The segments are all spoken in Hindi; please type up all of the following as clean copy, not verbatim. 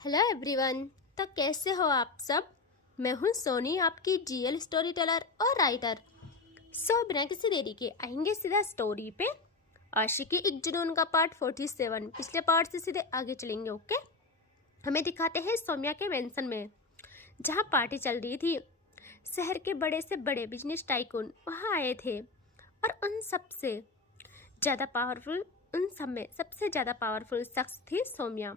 Hello everyone. तो कैसे हो आप सब। मैं हूँ सोनी, आपकी जीएल स्टोरी टेलर और राइटर। बिना किसी देरी के आएंगे सीधा स्टोरी पे। आशिकी एक जुनून का पार्ट 47। पिछले पार्ट से सीधे आगे चलेंगे। ओके, हमें दिखाते हैं सौम्या के मेंशन में, जहाँ पार्टी चल रही थी। शहर के बड़े से बड़े बिजनेस टाइकून वहाँ आए थे और उन सब में सबसे ज़्यादा पावरफुल शख्स थी सौम्या।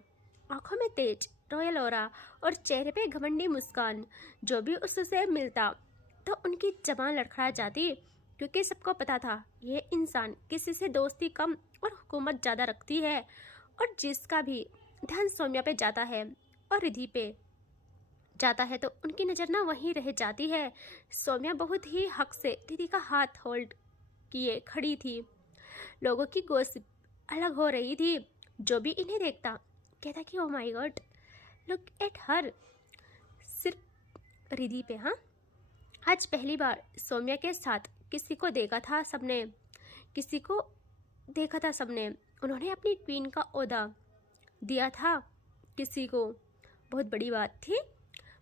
आंखों में तेज रॉयल ऑरा और चेहरे पे घमंडी मुस्कान। जो भी उससे मिलता तो उनकी जबान लड़खड़ा जाती, क्योंकि सबको पता था ये इंसान किसी से दोस्ती कम और हुकूमत ज़्यादा रखती है। और जिसका भी ध्यान सौम्या पे जाता है और रिधि पे जाता है तो उनकी नज़र ना वहीं रह जाती है। सौम्या बहुत ही हक से रिधि का हाथ होल्ड किए खड़ी थी। लोगों की गॉसिप अलग हो रही थी। जो भी इन्हें देखता कहता कि oh my God, look at her. सिर्फ रिधि पे। हाँ, आज पहली बार सौम्या के साथ किसी को देखा था सबने। उन्होंने अपनी क्वीन का ओहदा दिया था किसी को। बहुत बड़ी बात थी।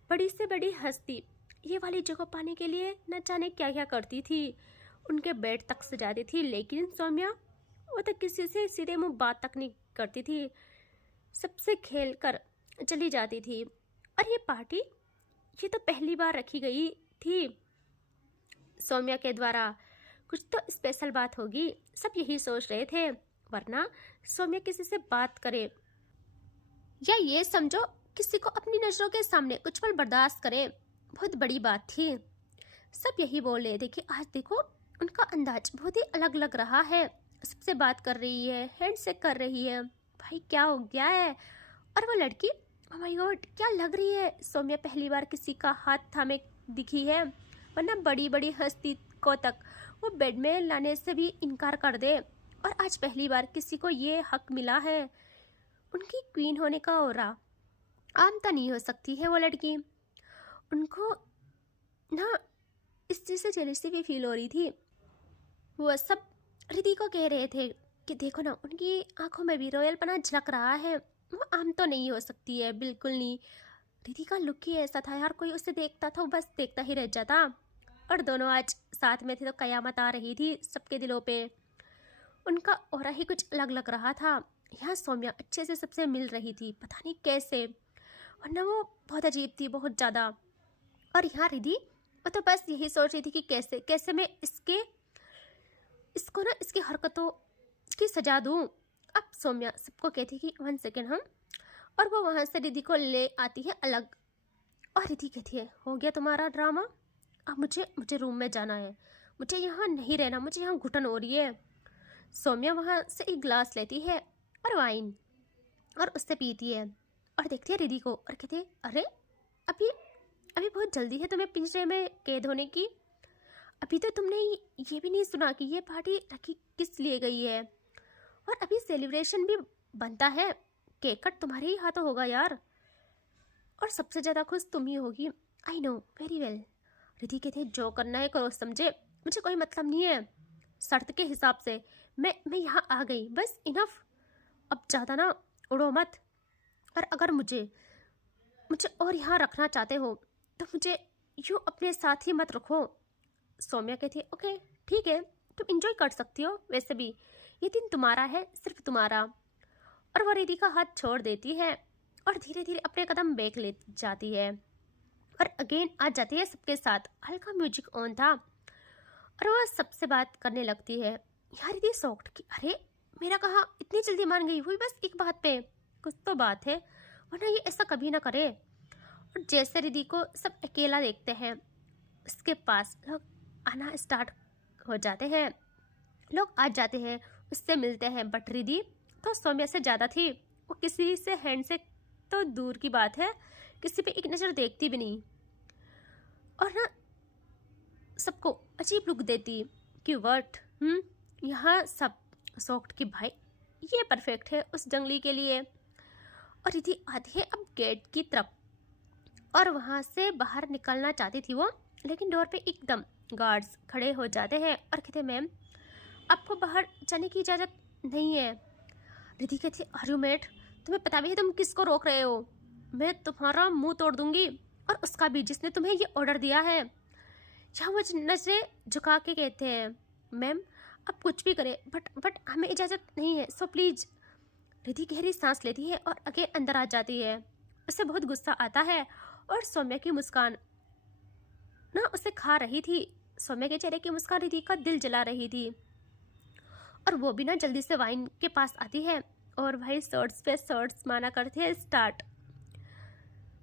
बड़ी से बड़ी हस्ती ये वाली जगह पाने के लिए न जाने क्या क्या करती थी। उनके बेड तक सजाती थी, लेकिन सौम्या वो तो किसी से सीधे मुंह बात तक नहीं करती थी। सबसे खेल कर चली जाती थी। और ये पार्टी ये तो पहली बार रखी गई थी सौम्या के द्वारा। कुछ तो स्पेशल बात होगी, सब यही सोच रहे थे। वरना सौम्या किसी से बात करे या ये समझो किसी को अपनी नजरों के सामने कुछ पल बर्दाश्त करे, बहुत बड़ी बात थी। सब यही बोल रहे थे कि आज देखो उनका अंदाज बहुत ही अलग लग रहा है। सबसे बात कर रही है, हैंडशेक कर रही है। भाई क्या हो गया है। और वो लड़की, ओह माय गॉड, क्या लग रही है। सौम्या पहली बार किसी का हाथ थामे दिखी है, वरना बड़ी बड़ी हस्ती को तक वो बेड में लाने से भी इनकार कर दे। और आज पहली बार किसी को ये हक मिला है। उनकी क्वीन होने का ऑरा आम तो नहीं हो सकती है वो लड़की। उनको ना इस चीज़ से जेलसी भी फील हो रही थी। वो सब रिधि को कह रहे थे कि देखो ना, उनकी आंखों में भी रॉयलपना झलक रहा है। वो आम तो नहीं हो सकती है, बिल्कुल नहीं। रिधि का लुक ही ऐसा था यार, कोई उसे देखता था बस देखता ही रह जाता। और दोनों आज साथ में थे तो कयामत आ रही थी सबके दिलों पे। उनका ऑरा ही कुछ अलग लग रहा था। यहाँ सौम्या अच्छे से सबसे मिल रही थी, पता नहीं कैसे, वरना वो बहुत अजीब थी, बहुत ज़्यादा। और यहाँ रिधि वो तो बस यही सोच रही थी कि कैसे कैसे मैं इसको ना इसकी हरकतों की सजा दूँ। अब सौम्या सबको कहती कि 1 सेकेंड हम, और वो वहाँ से रिधि को ले आती है अलग। और रिधि कहती है हो गया तुम्हारा ड्रामा, अब मुझे रूम में जाना है, मुझे यहाँ नहीं रहना, मुझे यहाँ घुटन हो रही है। सौम्या वहाँ से एक गिलास लेती है और वाइन, और उससे पीती है और देखती है रिधि को और कहती है अरे अभी अभी बहुत जल्दी है तुम्हें पिंजरे में कैद होने की। अभी तो तुमने ये भी नहीं सुना कि ये पार्टी रखी किस लिए गई है। और अभी सेलिब्रेशन भी बनता है, केक कट तुम्हारे ही हाथों होगा यार, और सबसे ज़्यादा खुश तुम ही होगी। I know very well. Ridhi कहते जो करना है करो, समझे, मुझे कोई मतलब नहीं है। शर्त के हिसाब से मैं यहाँ आ गई, बस इनफ। अब ज़्यादा ना उड़ो मत। और अगर मुझे और यहाँ रखना चाहते हो तो मुझे यूँ अपने साथ ही मत रखो। सौम्या कहती है ओके ठीक है, तुम इंजॉय कर सकती हो, वैसे भी ये दिन तुम्हारा है, सिर्फ तुम्हारा। और वो रिधि का हाथ छोड़ देती है और धीरे धीरे अपने कदम बैक ले जाती है और अगेन आ जाती है सबके साथ। हल्का म्यूजिक ऑन था और वह सबसे बात करने लगती है। यार रिधि शॉक्ड कि अरे मेरा कहा इतनी जल्दी मान गई, हुई बस एक बात पे, कुछ तो बात है, वरना ये ऐसा कभी ना करे। और जैसे रिधि को सब अकेला देखते हैं, उसके पास लोग आना स्टार्ट हो जाते हैं। लोग आ जाते हैं, उससे मिलते हैं, बट रिधि तो सौम्या से ज़्यादा थी। वो किसी से हैंड से तो दूर की बात है, किसी पे एक नज़र देखती भी नहीं। और ना सबको अजीब लुक देती कि व्हाट, यहाँ सब सॉफ्ट कि भाई ये परफेक्ट है उस जंगली के लिए। और रिधि आती है अब गेट की तरफ और वहाँ से बाहर निकलना चाहती थी वो, लेकिन डोर पे एकदम गार्ड्स खड़े हो जाते हैं और कहते मैम आपको बाहर जाने की इजाज़त नहीं है। रिधि कहती आर यू मेट, तुम्हें पता भी है तुम किसको रोक रहे हो। मैं तुम्हारा मुंह तोड़ दूंगी, और उसका भी जिसने तुम्हें ये ऑर्डर दिया है। यहाँ वो नजरें झुका के कहते हैं, मैम अब कुछ भी करें बट हमें इजाज़त नहीं है, सो प्लीज़। रिधि गहरी सांस लेती है और आगे अंदर आ जाती है। उसे बहुत गुस्सा आता है और सौम्या की मुस्कान ना उसे खा रही थी। सौम्या के चेहरे की मुस्कान रिधि का दिल जला रही थी। और वो भी ना जल्दी से वाइन के पास आती है और भाई शॉर्ट्स पे शॉर्ट्स माना करते हैं स्टार्ट।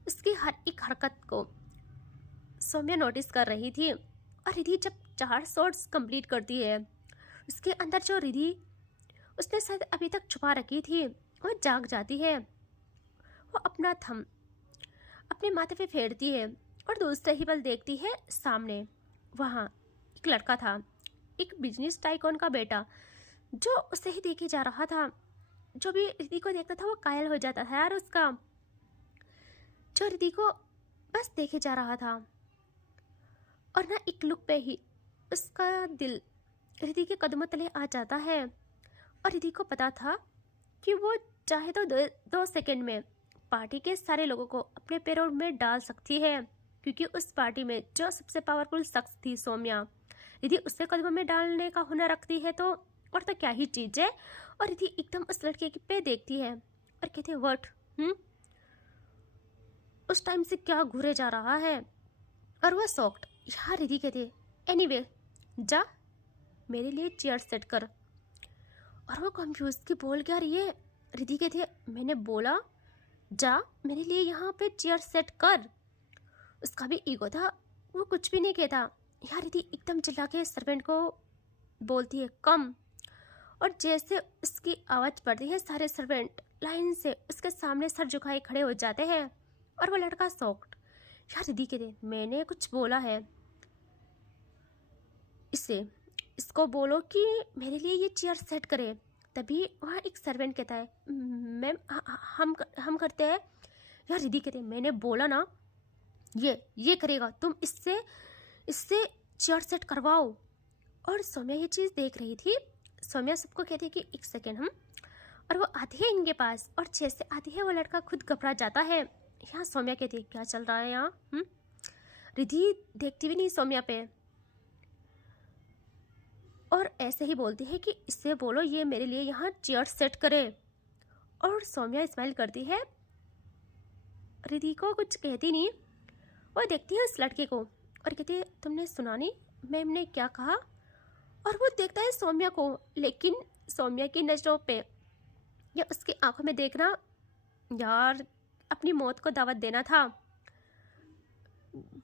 उसकी हर एक हरकत को सौम्या नोटिस कर रही थी। और रिधि जब 4 शॉट्स कंप्लीट करती है, उसके अंदर जो रिधि उसने शायद अभी तक छुपा रखी थी वो जाग जाती है। वो अपना थंब अपने माथे पे फेरती है और दूसरे ही पल देखती है सामने वहाँ एक लड़का था, एक बिजनेस टाइकॉन का बेटा, जो उसे ही देखे जा रहा था। जो भी रिधि को देखता था वो कायल हो जाता था यार उसका, जो रिधि को बस देखे जा रहा था। और ना एक लुक पे ही उसका दिल रिधि के कदमों तले आ जाता है। और रिधि को पता था कि वो चाहे तो 2 सेकंड में पार्टी के सारे लोगों को अपने पैरों में डाल सकती है, क्योंकि उस पार्टी में जो सबसे पावरफुल शख्स थी सौम्या, रिधि उसके कदमों में डालने का हुनर रखती है तो और तो क्या ही चीज़ है। और रिधि एकदम उस लड़के पे देखती है और कहती है व्हाट, उस टाइम से क्या घूरे जा रहा है। और वह सॉक्ट यहाँ रिधि कहती एनीवे जा मेरे लिए चेयर सेट कर। और वो कंफ्यूज की बोल क्या रही है। रिधि कहती है मैंने बोला जा मेरे लिए यहाँ पे चेयर सेट कर। उसका भी ईगो था, वो कुछ भी नहीं कहता। यहाँ रिधि एकदम चिल्ला के सर्वेंट को बोलती है कम। और जैसे उसकी आवाज़ पड़ती है सारे सर्वेंट लाइन से उसके सामने सर झुकाए खड़े हो जाते हैं। और वो लड़का सॉक्ट यहाँ रिधि कहते मैंने कुछ बोला है, इसको बोलो कि मेरे लिए ये चेयर सेट करे। तभी वहाँ एक सर्वेंट कहता है मैम हम करते हैं। यार रिधि कहते मैंने बोला ना ये करेगा, तुम इससे चेयर सेट करवाओ। और सौम्या ये चीज़ देख रही थी। सौम्या सबको कहती है कि एक सेकेंड हम, और वो आती है इनके पास और जैसे आती है वो लड़का खुद घबरा जाता है। यहाँ सौम्या कहती है क्या चल रहा है यहाँ। रिधि देखती भी नहीं सौम्या पे और ऐसे ही बोलती है कि इससे बोलो ये मेरे लिए यहाँ चेयर सेट करे। और सौम्या स्माइल करती है, रिधि को कुछ कहती नहीं। वो देखती है उस लड़के को और कहती है तुमने सुना नहीं मैम ने क्या कहा। और वो देखता है सौम्या को, लेकिन सौम्या की नज़रों पे या उसकी आंखों में देखना यार अपनी मौत को दावत देना था।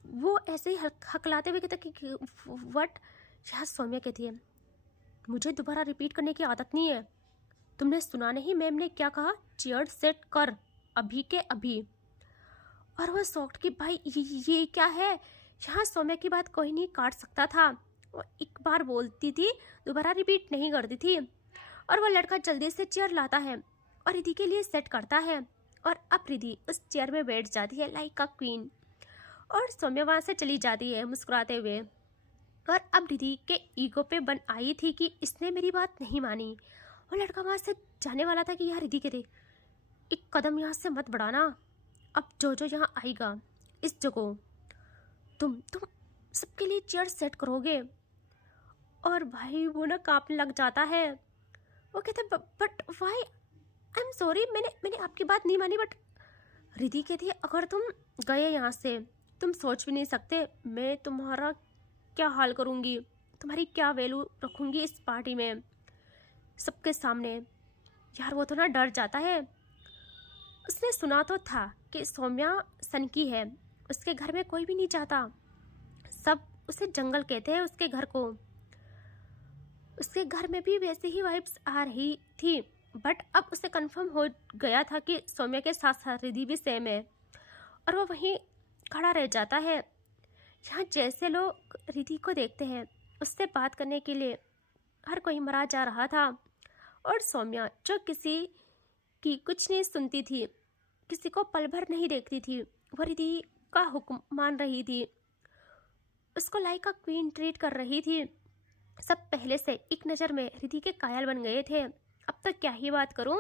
वो ऐसे ही हकलाते हुए कहता कि व्हाट। यहाँ सौम्या कहती है मुझे दोबारा रिपीट करने की आदत नहीं है, तुमने सुना नहीं मैम ने क्या कहा, चेयर सेट कर अभी के अभी। और वह सॉफ्ट कि भाई ये क्या है। यहाँ सौम्या की बात कोई नहीं काट सकता था। वो एक बार बोलती थी दोबारा रिपीट नहीं करती थी। और वह लड़का जल्दी से चेयर लाता है और रिधि के लिए सेट करता है। और अब रिधि उस चेयर में बैठ जाती है लाइक अ क्वीन। और सौम्या वहाँ से चली जाती है मुस्कुराते हुए। और अब रिधि के ईगो पे बन आई थी कि इसने मेरी बात नहीं मानी। वो लड़का वहाँ से जाने वाला था कि यार रिधि कहते एक कदम यहाँ से मत बढ़ाना, अब जो यहाँ आएगा इस जगह तुम सबके लिए चेयर सेट करोगे। और भाई वो ना कांपने लग जाता है। वो कहते but why, I am sorry, मैंने आपकी बात नहीं मानी। बट रिधि कहती है अगर तुम गए यहाँ से तुम सोच भी नहीं सकते मैं तुम्हारा क्या हाल करूँगी, तुम्हारी क्या वैल्यू रखूँगी इस पार्टी में सबके सामने। यार वो तो ना डर जाता है। उसने सुना तो था कि सौम्या सन की है, उसके घर में कोई भी नहीं चाहता, सब उसे जंगल कहते हैं उसके घर को। उसके घर में भी वैसे ही वाइब्स आ रही थी। बट अब उसे कंफर्म हो गया था कि सौम्या के साथ साथ रिधि भी सेम है। और वो वहीं खड़ा रह जाता है। यहाँ जैसे लोग रिधि को देखते हैं उससे बात करने के लिए हर कोई मरा जा रहा था। और सौम्या जो किसी की कुछ नहीं सुनती थी, किसी को पल भर नहीं देखती थी, वो रिधि का हुक्म मान रही थी, उसको लाइक अ क्वीन ट्रीट कर रही थी। सब पहले से एक नज़र में रिधि के कायल बन गए थे। अब तक क्या ही बात करूं,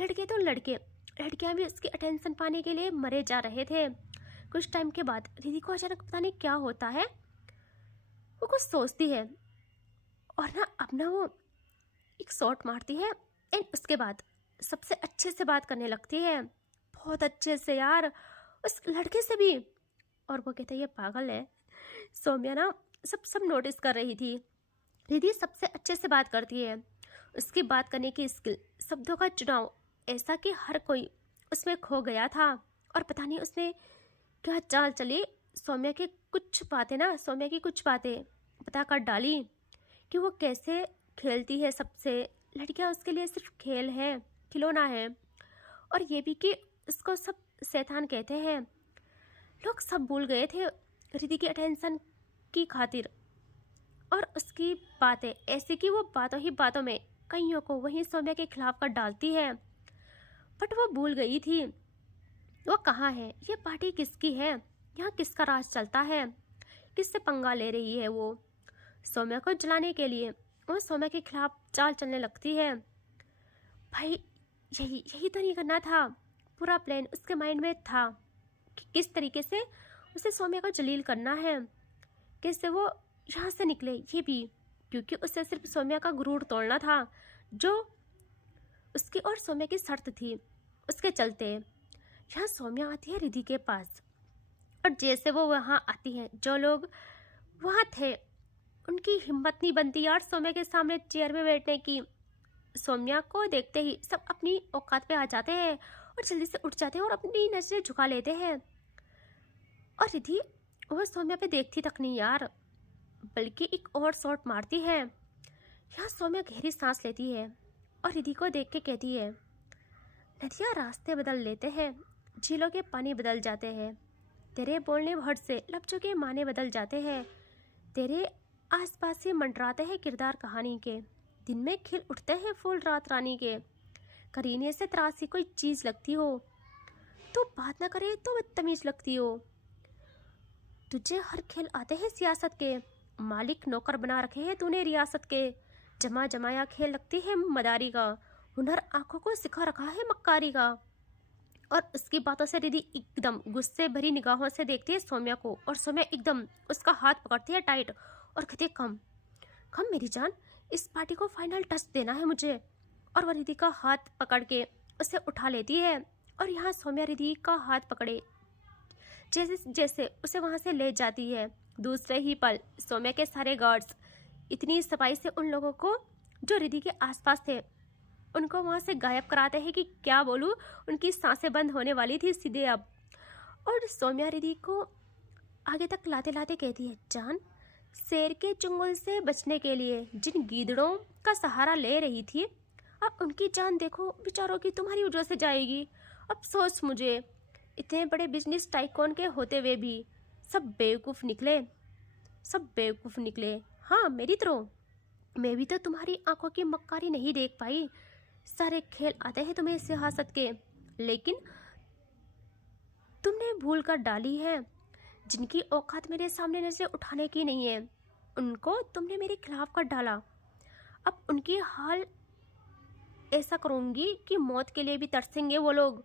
लड़के तो लड़के लड़कियां भी उसकी अटेंशन पाने के लिए मरे जा रहे थे। कुछ टाइम के बाद रिधि को अचानक पता नहीं क्या होता है, वो कुछ सोचती है और ना अब ना वो एक शॉट मारती है एंड उसके बाद सबसे अच्छे से बात करने लगती है, बहुत अच्छे से यार, उस लड़के से भी। और वो कहते हैं ये पागल है। सौम्या ना सब नोटिस कर रही थी। रिधि सबसे अच्छे से बात करती है, उसकी बात करने की स्किल, शब्दों का चुनाव ऐसा कि हर कोई उसमें खो गया था। और पता नहीं उसने क्या चाल चली, सौम्या की कुछ बातें पता कर डाली कि वो कैसे खेलती है सबसे। लड़कियां उसके लिए सिर्फ खेल है, खिलौना है, और ये भी कि उसको सब शैतान कहते हैं। लोग सब भूल गए थे रिधि की अटेंशन की खातिर, और उसकी बातें ऐसी कि वो बातों ही बातों में कईयों को वहीं सौम्या के खिलाफ कर डालती है। बट वो भूल गई थी वो कहाँ है, ये पार्टी किसकी है, यहाँ किसका राज चलता है, किससे पंगा ले रही है। वो सौम्या को जलाने के लिए वो सौम्या के खिलाफ चाल चलने लगती है। भाई यही यही तो नहीं करना था। पूरा प्लान उसके माइंड में था कि किस तरीके से उसे सौम्या को जलील करना है, कैसे वो यहाँ से निकले, ये भी क्योंकि उसे सिर्फ सौम्या का गुरूर तोड़ना था, जो उसकी और सौम्या की शर्त थी। उसके चलते यहाँ सौम्या आती है रिधि के पास, और जैसे वो वहाँ आती है, जो लोग वहाँ थे उनकी हिम्मत नहीं बनती यार सौम्या के सामने चेयर में बैठने की। सौम्या को देखते ही सब अपनी औकात पे आ जाते हैं और जल्दी से उठ जाते हैं और अपनी नजरें झुका लेते हैं। और रिधि वो सौम्या पे देखती तक नहीं यार, बल्कि एक और शॉट मारती है। यहाँ सौम्या गहरी सांस लेती है और रिधि को देख के कहती है, नदियाँ रास्ते बदल लेते हैं, झीलों के पानी बदल जाते हैं, तेरे बोलने भर से लफ्जों के माने बदल जाते हैं, तेरे आसपास ही मंडराते हैं किरदार कहानी के, दिन में खिल उठते हैं फूल रात रानी के, करीने से त्रासी कोई चीज लगती हो, तू बात ना करे तो बदतमीज लगती हो, तुझे हर खेल आते हैं सियासत के, मालिक नौकर बना रखे हैं तूने रियासत के, जमा जमाया खेल लगती है मदारी का, हुनर आंखों को सिखा रखा है मक्कारी का। और उसकी बातों से रिधि एकदम गुस्से भरी निगाहों से देखती है सौम्या को, और सौम्या एकदम उसका हाथ पकड़ती है टाइट और कहती है, कम कम मेरी जान, इस पार्टी को फाइनल टच देना है मुझे। और वह रिधि का हाथ पकड़ के उसे उठा लेती है, और यहाँ सौम्या रिधि का हाथ पकड़े जैसे जैसे उसे वहाँ से ले जाती है। दूसरे ही पल सौम्या के सारे गार्ड्स इतनी सफाई से उन लोगों को जो रिधि के आसपास थे उनको वहाँ से गायब कराते हैं कि क्या बोलूँ, उनकी सांसें बंद होने वाली थी सीधे अब। और सौम्या रिधि को आगे तक लाते लाते कहती है, जान, शेर के चुंगल से बचने के लिए जिन गीदड़ों का सहारा ले रही थी, अब उनकी जान देखो बेचारों की तुम्हारी वजह से जाएगी। अब सोच, मुझे इतने बड़े बिजनेस टाइकॉन के होते हुए भी सब बेवकूफ़ निकले, सब बेवकूफ़ निकले। हाँ, मेरी तरह मैं भी तो तुम्हारी आंखों की मक्कारी नहीं देख पाई। सारे खेल आते हैं तुम्हें सियासत के, लेकिन तुमने भूल कर डाली है। जिनकी औकात मेरे सामने नजरें उठाने की नहीं है, उनको तुमने मेरे खिलाफ कर डाला। अब उनकी हाल ऐसा करूंगी कि मौत के लिए भी तरसेंगे वो लोग,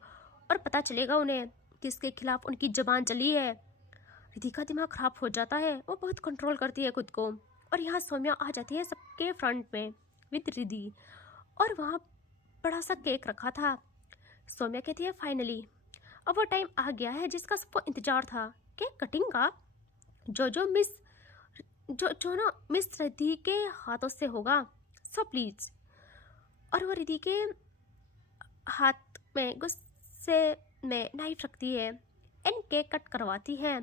और पता चलेगा उन्हें किसके खिलाफ उनकी जबान चली है। रिधि का दिमाग खराब हो जाता है, वो बहुत कंट्रोल करती है खुद को। और यहाँ सौम्या आ जाती है सबके फ्रंट में विद रिधि, और वहाँ बड़ा सा केक रखा था। सौम्या कहती है, फाइनली अब वो टाइम आ गया है जिसका सबको इंतजार था, केक कटिंग का, जो ना मिस रिधि के हाथों से होगा, सो प्लीज। और वो रिधि के हाथ में गुस्से में नाइफ रखती है एंड केक कट करवाती है,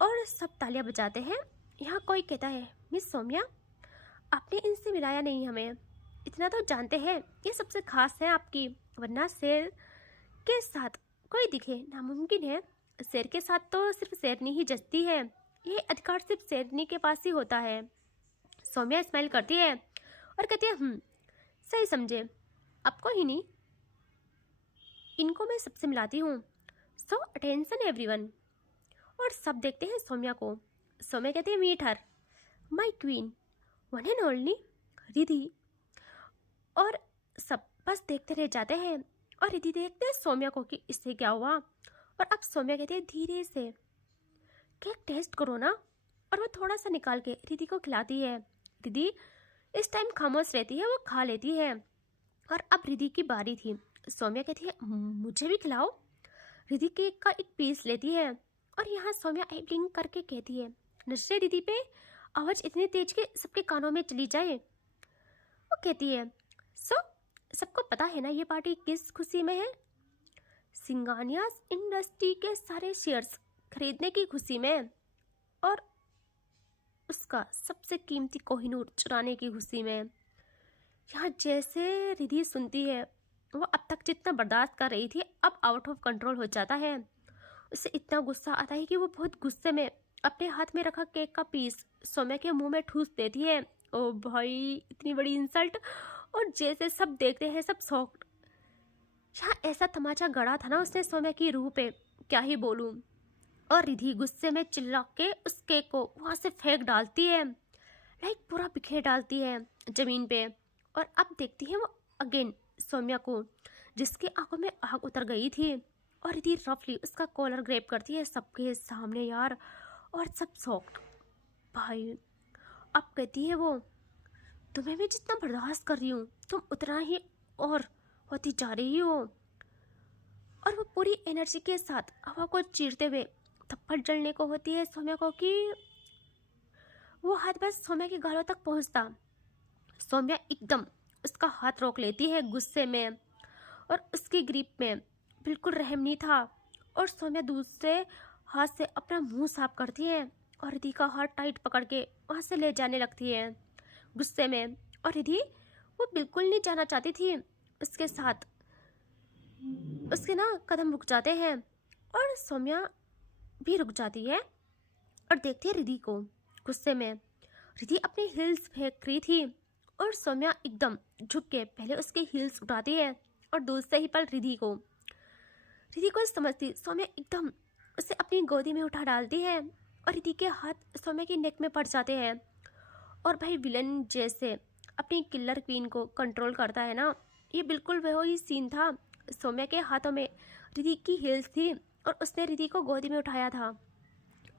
और सब तालियां बजाते हैं। यहाँ कोई कहता है, मिस सौम्या, आपने इनसे मिलाया नहीं हमें, इतना तो जानते हैं ये सबसे खास है आपकी, वरना शेर के साथ कोई दिखे नामुमकिन है। शेर के साथ तो सिर्फ शेरनी ही जचती है, ये अधिकार सिर्फ शेरनी के पास ही होता है। सौम्या स्माइल करती है और कहती है, सही समझे, आपको ही नहीं, इनको मैं सबसे मिलाती हूँ। So attention everyone. और सब देखते हैं सौम्या को। सौम्या कहती है, meet her, my queen, one and only Ridhi. और सब बस देखते रह जाते हैं, और रिद्धि देखते हैं सौम्या को कि इससे क्या हुआ। और अब सौम्या कहते हैं धीरे से केक टेस्ट करो ना। और वो थोड़ा सा निकाल के रिद्धि को खिलाती है। रिद्धि इस टाइम खामोश रहती है, वो खा लेती है। और अब रिद्धि की बारी थी। सौम्या कहती है मुझे भी खिलाओ। रिद्धि केक का एक पीस लेती है और यहाँ सौम्या आई ब्लिंक करके कहती है नजरे रिद्धि पे आवाज इतनी तेज के सबके कानों में चली जाए। वो कहती है सो सबको पता है ना ये पार्टी किस खुशी में है? सिंगानिया इंडस्ट्री के सारे शेयर्स खरीदने की खुशी में और उसका सबसे कीमती कोहिनूर चुराने की खुशी में। यहाँ जैसे रिद्धि सुनती है, वो अब तक जितना बर्दाश्त कर रही थी अब आउट ऑफ कंट्रोल हो जाता है। उसे इतना गुस्सा आता है कि वो बहुत गुस्से में अपने हाथ में रखा केक का पीस सौम्या के मुंह में ठूस देती है। ओ भाई, इतनी बड़ी इंसल्ट। और जैसे सब देखते हैं सब शॉक्ड। यहाँ ऐसा तमाचा गड़ा था ना उसने सौम्या की रूह पे, क्या ही बोलूं। और रिद्धि गुस्से में चिल्ला के उस केक को वहां से फेंक डालती है, लाइक पूरा बिखेर डालती है जमीन पे। और अब देखती है वो अगेन सौम्या को, जिसकी आंखों में आग उतर गई थी। और रिद्धि रफली उसका कॉलर ग्रैब करती है सबके सामने यार। और सब शॉक्ड भाई। अब कहती है वो तुम्हें भी जितना बर्दाश्त कर रही हूँ तुम उतना ही और होती जा रही हो। और वो पूरी एनर्जी के साथ हवा को चीरते हुए थप्पड़ जलने को होती है सौम्या को कि वो हाथ बस सौम्या के गालों तक पहुंचता। सौम्या एकदम उसका हाथ रोक लेती है गुस्से में। और उसकी ग्रिप में बिल्कुल रहम नहीं था। और सौम्या दूसरे हाथ से अपना मुंह साफ करती है और रिद्धि का हाथ टाइट पकड़ के वहां से ले जाने लगती है गुस्से में। और रिद्धि वो बिल्कुल नहीं जाना चाहती थी उसके साथ। उसके ना कदम रुक जाते हैं और सौम्या भी रुक जाती है और देखती है रिद्धि को गुस्से में। रिद्धि अपने हील्स फेंक रही थी और सौम्या एकदम झुक के पहले उसके हील्स उठाती है और दूसरे ही पल रिद्धि को समझती सौम्या एकदम उसे अपनी गोदी में उठा डालती है। और रिद्धि के हाथ सौम्या की नेक में पड़ जाते हैं। और भाई विलन जैसे अपनी किलर क्वीन को कंट्रोल करता है ना, ये बिल्कुल वही सीन था। सौम्या के हाथों में रिद्धि की हील्स थी और उसने रिद्धि को गोदी में उठाया था,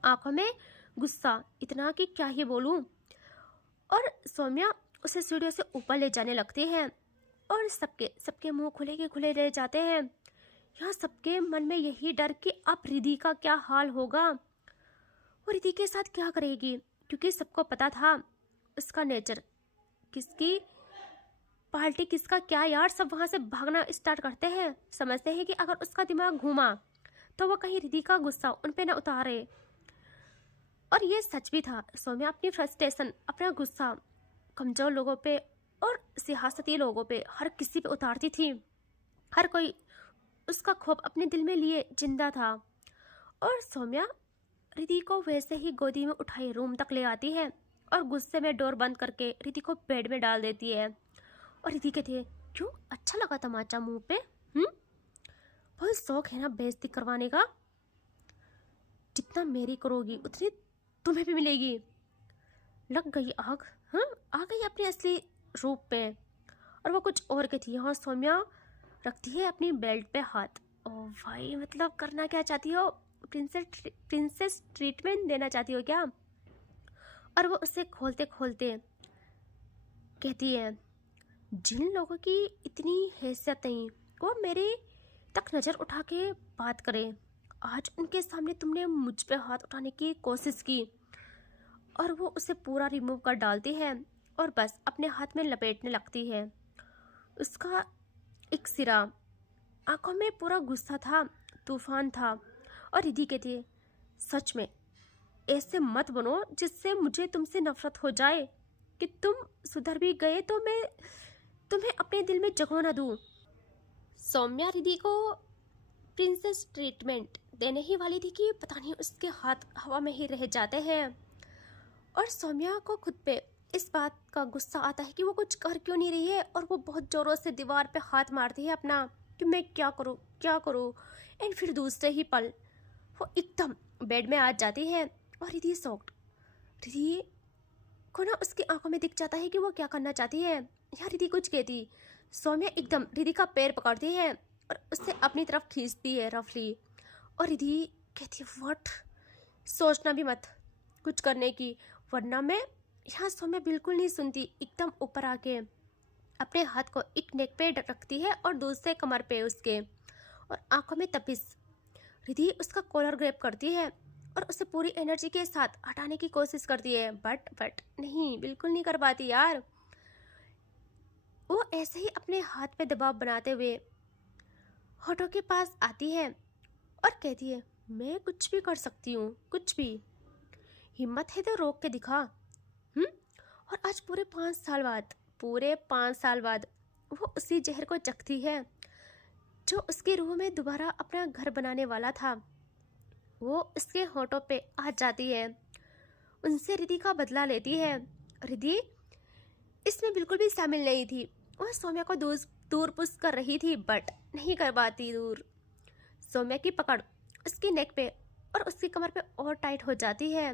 आंखों में गुस्सा इतना कि क्या ही बोलूं। और सौम्या उसे सीढ़ियों से ऊपर ले जाने लगती है और सबके मुंह खुले के खुले रह जाते हैं। यहाँ सबके मन में यही डर कि अब रिद्धि का क्या हाल होगा, वो रिद्धि के साथ क्या करेगी। क्योंकि सबको पता था उसका नेचर, किसकी पार्टी किसका क्या यार। सब वहां से भागना स्टार्ट करते हैं, समझते हैं कि अगर उसका दिमाग घूमा तो वो कहीं रिद्धि का गुस्सा उन पे न उतारे। और ये सच भी था। सौम्या अपनी फ्रस्ट्रेशन, अपना गुस्सा कमजोर लोगों पे और सियासती लोगों पे, हर किसी पे उतारती थी। हर कोई उसका खौफ अपने दिल में लिए जिंदा था। और सौम्या रिद्धि को वैसे ही गोदी में उठाए रूम तक ले आती है और गुस्से में डोर बंद करके रिद्धि को बेड में डाल देती है। और रिद्धि कहती है क्यों, अच्छा लगा तमाचा मुंह पे? बहुत शौक है ना बेइज्जती करवाने का, जितना मेरी करोगी उतनी तुम्हें भी मिलेगी। लग गई आग, हाँ आ गई अपने असली रूप पे। और वो कुछ और कहती है। हाँ सौम्या रखती है अपनी बेल्ट पे हाथ। ओ भाई, मतलब करना क्या चाहती हो? प्रिंसेस ट्रीटमेंट देना चाहती हो क्या? और वो उसे खोलते खोलते कहती है जिन लोगों की इतनी हैसियत नहीं वो मेरे तक नज़र उठा के बात करें, आज उनके सामने तुमने मुझ पे हाथ उठाने की कोशिश की। और वो उसे पूरा रिमूव कर डालती है और बस अपने हाथ में लपेटने लगती है। उसका एक सिरा, आंखों में पूरा गुस्सा था, तूफान था। और रिद्धि कहती है सच में ऐसे मत बनो जिससे मुझे तुमसे नफरत हो जाए कि तुम सुधर भी गए तो मैं तुम्हें अपने दिल में जगह न दूं। सौम्या रिद्धि को प्रिंसेस ट्रीटमेंट देने ही वाली थी कि पता नहीं उसके हाथ हवा में ही रह जाते हैं। और सौम्या को खुद पे इस बात का गुस्सा आता है कि वो कुछ कर क्यों नहीं रही है। और वो बहुत जोरों से दीवार पे हाथ मारती है अपना कि मैं क्या करूँ क्या करूँ। एंड फिर दूसरे ही पल वो एकदम बेड में आ जाती है और रिद्धि शॉक्ड। रिद्धि को ना उसकी आंखों में दिख जाता है कि वो क्या करना चाहती है। यहाँ रिद्धि कुछ कहती, सौम्या एकदम रिद्धि का पैर पकड़ती है और उससे अपनी तरफ खींचती है रफली। और रिधि कहती है व्हाट, सोचना भी मत कुछ करने की, वरना मैं यहाँ। सौम्या बिल्कुल नहीं सुनती, एकदम ऊपर आके अपने हाथ को एक नेक पे रखती है और दूसरे कमर पे उसके, और आंखों में तपिश। रिधि उसका कॉलर ग्रैब करती है और उसे पूरी एनर्जी के साथ हटाने की कोशिश करती है, बट नहीं, बिल्कुल नहीं कर पाती यार। वो ऐसे ही अपने हाथ पे दबाव बनाते हुए होठों के पास आती है और कहती है मैं कुछ भी कर सकती हूँ, कुछ भी, हिम्मत है तो रोक के दिखा। और आज पूरे 5 साल बाद वो उसी जहर को चखती है जो उसकी रूह में दोबारा अपना घर बनाने वाला था। वो उसके होठों पे आ जाती है, उनसे रिधि का बदला लेती है। रिधि इसमें बिल्कुल भी शामिल नहीं थी। वह सौम्या को दूर पुश कर रही थी, बट नहीं कर पाती दूर। सौम्या की पकड़ उसके नेक पे और उसकी कमर पे और टाइट हो जाती है,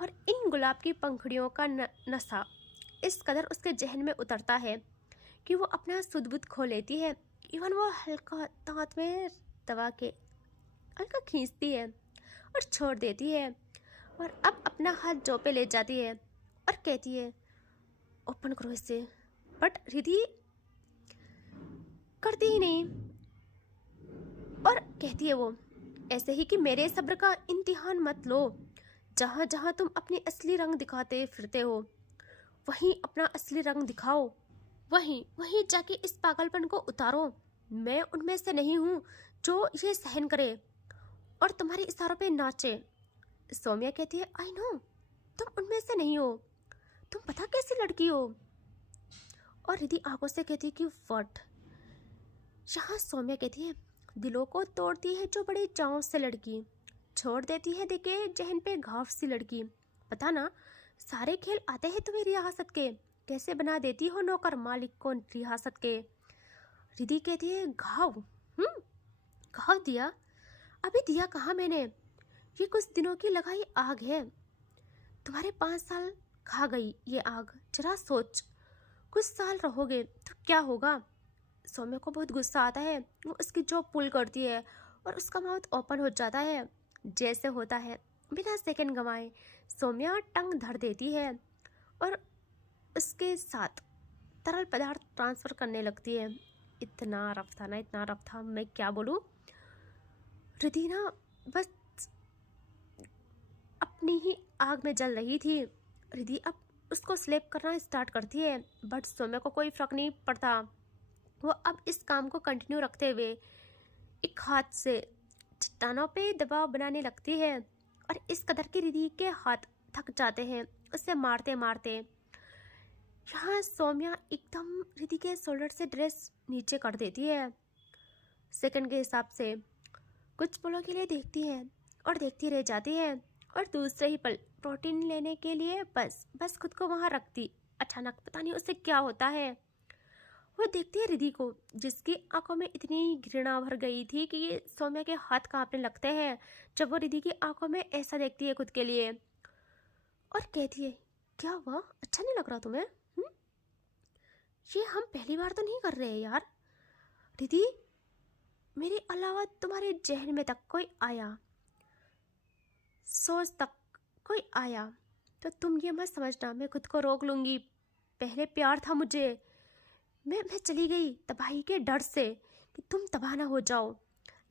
और इन गुलाब की पंखुड़ियों का नशा इस कदर उसके जहन में उतरता है कि वो अपना सुध बुध खो लेती है। इवन वो हल्का दांत में दबा के हल्का खींचती है और छोड़ देती है, और अब अपना हाथ जो पे ले जाती है और कहती है ओपन करो इसे। बट रिधि करती ही नहीं, और कहती है वो ऐसे ही कि मेरे सब्र का इम्तिहान मत लो। जहाँ जहाँ तुम अपनी असली रंग दिखाते फिरते हो, वहीं अपना असली रंग दिखाओ, वहीं जाके इस पागलपन को उतारो। मैं उनमें से नहीं हूँ जो ये सहन करे और तुम्हारे इशारों पे नाचे। सौम्या कहती है आई नो, तुम उनमें से नहीं हो, तुम पता कैसी लड़की हो। और रिधि आंखों से कहती है कि व्हाट। यहाँ सौम्या कहती है दिलों को तोड़ती है जो बड़े चाव से लड़की, छोड़ देती है देखे जहन पे घाव सी लड़की। पता ना सारे खेल आते हैं तुम्हें रियासत के, कैसे बना देती हो नौकर मालिक को रियासत के। रिधि कहती है घाव, घाव दिया? अभी दिया कहाँ मैंने, ये कुछ दिनों की लगाई आग है। तुम्हारे 5 साल खा गई ये आग। जरा सोच, कुछ साल रहोगे तो क्या होगा। सौम्या को बहुत गुस्सा आता है। वो उसकी जॉब पुल करती है और उसका माउथ ओपन हो जाता है। जैसे होता है बिना सेकंड गंवाए सौम्या टंग धर देती है और उसके साथ तरल पदार्थ ट्रांसफ़र करने लगती है। इतना रफ था ना, इतना रफ था, मैं क्या बोलूँ। रिधि ना बस अपनी ही आग में जल रही थी। रिधि अब उसको स्लेप करना स्टार्ट करती है, बट सौम्या को कोई फर्क नहीं पड़ता। वो अब इस काम को कंटिन्यू रखते हुए एक हाथ से चट्टानों पे दबाव बनाने लगती है, और इस कदर की रिधि के हाथ थक जाते हैं उससे मारते मारते। यहाँ सौम्या एकदम रिधि के शोल्डर से ड्रेस नीचे कर देती है। सेकंड के हिसाब से कुछ पलों के लिए देखती है और देखती रह जाती है, और दूसरे ही पल प्रोटीन लेने के लिए बस खुद को वहाँ रखती। अचानक पता नहीं उससे क्या होता है, वो देखती है रिधि को जिसकी आंखों में इतनी घृणा भर गई थी कि ये सौम्या के हाथ कांपने लगते हैं जब वो रिधि की आंखों में ऐसा देखती है खुद के लिए, और कहती है क्या हुआ, अच्छा नहीं लग रहा तुम्हें? ये हम पहली बार तो नहीं कर रहे यार। रिधि, मेरे अलावा तुम्हारे जहन में तक कोई आया, सोच तक कोई आया तो तुम ये मत समझना मैं खुद को रोक लूँगी। पहले प्यार था मुझे, मैं चली गई तबाही के डर से कि तुम तबाह ना हो जाओ,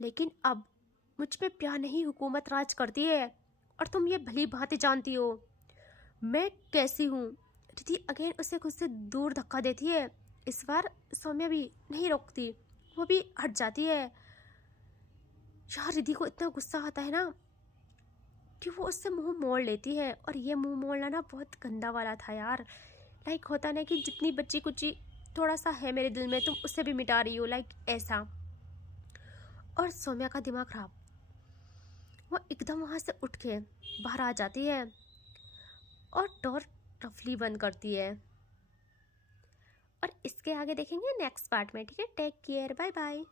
लेकिन अब मुझ पे प्यार नहीं हुकूमत राज करती है, और तुम ये भली भांति जानती हो मैं कैसी हूँ। रिधि अगेन उसे खुद से दूर धक्का देती है। इस बार सौम्या भी नहीं रोकती, वो भी हट जाती है। यार रिधि को इतना गुस्सा आता है ना कि वो उससे मुंह मोड़ लेती है, और ये मुंह मोड़ना ना बहुत गंदा वाला था यार। लाइक होता ना कि जितनी बच्ची कुची थोड़ा सा है मेरे दिल में तुम उससे भी मिटा रही हो, लाइक ऐसा। और सौम्या का दिमाग खराब, वो एकदम वहाँ से उठ के बाहर आ जाती है और डोर रफली बंद करती है। और इसके आगे देखेंगे नेक्स्ट पार्ट में, ठीक है। Take care, bye bye.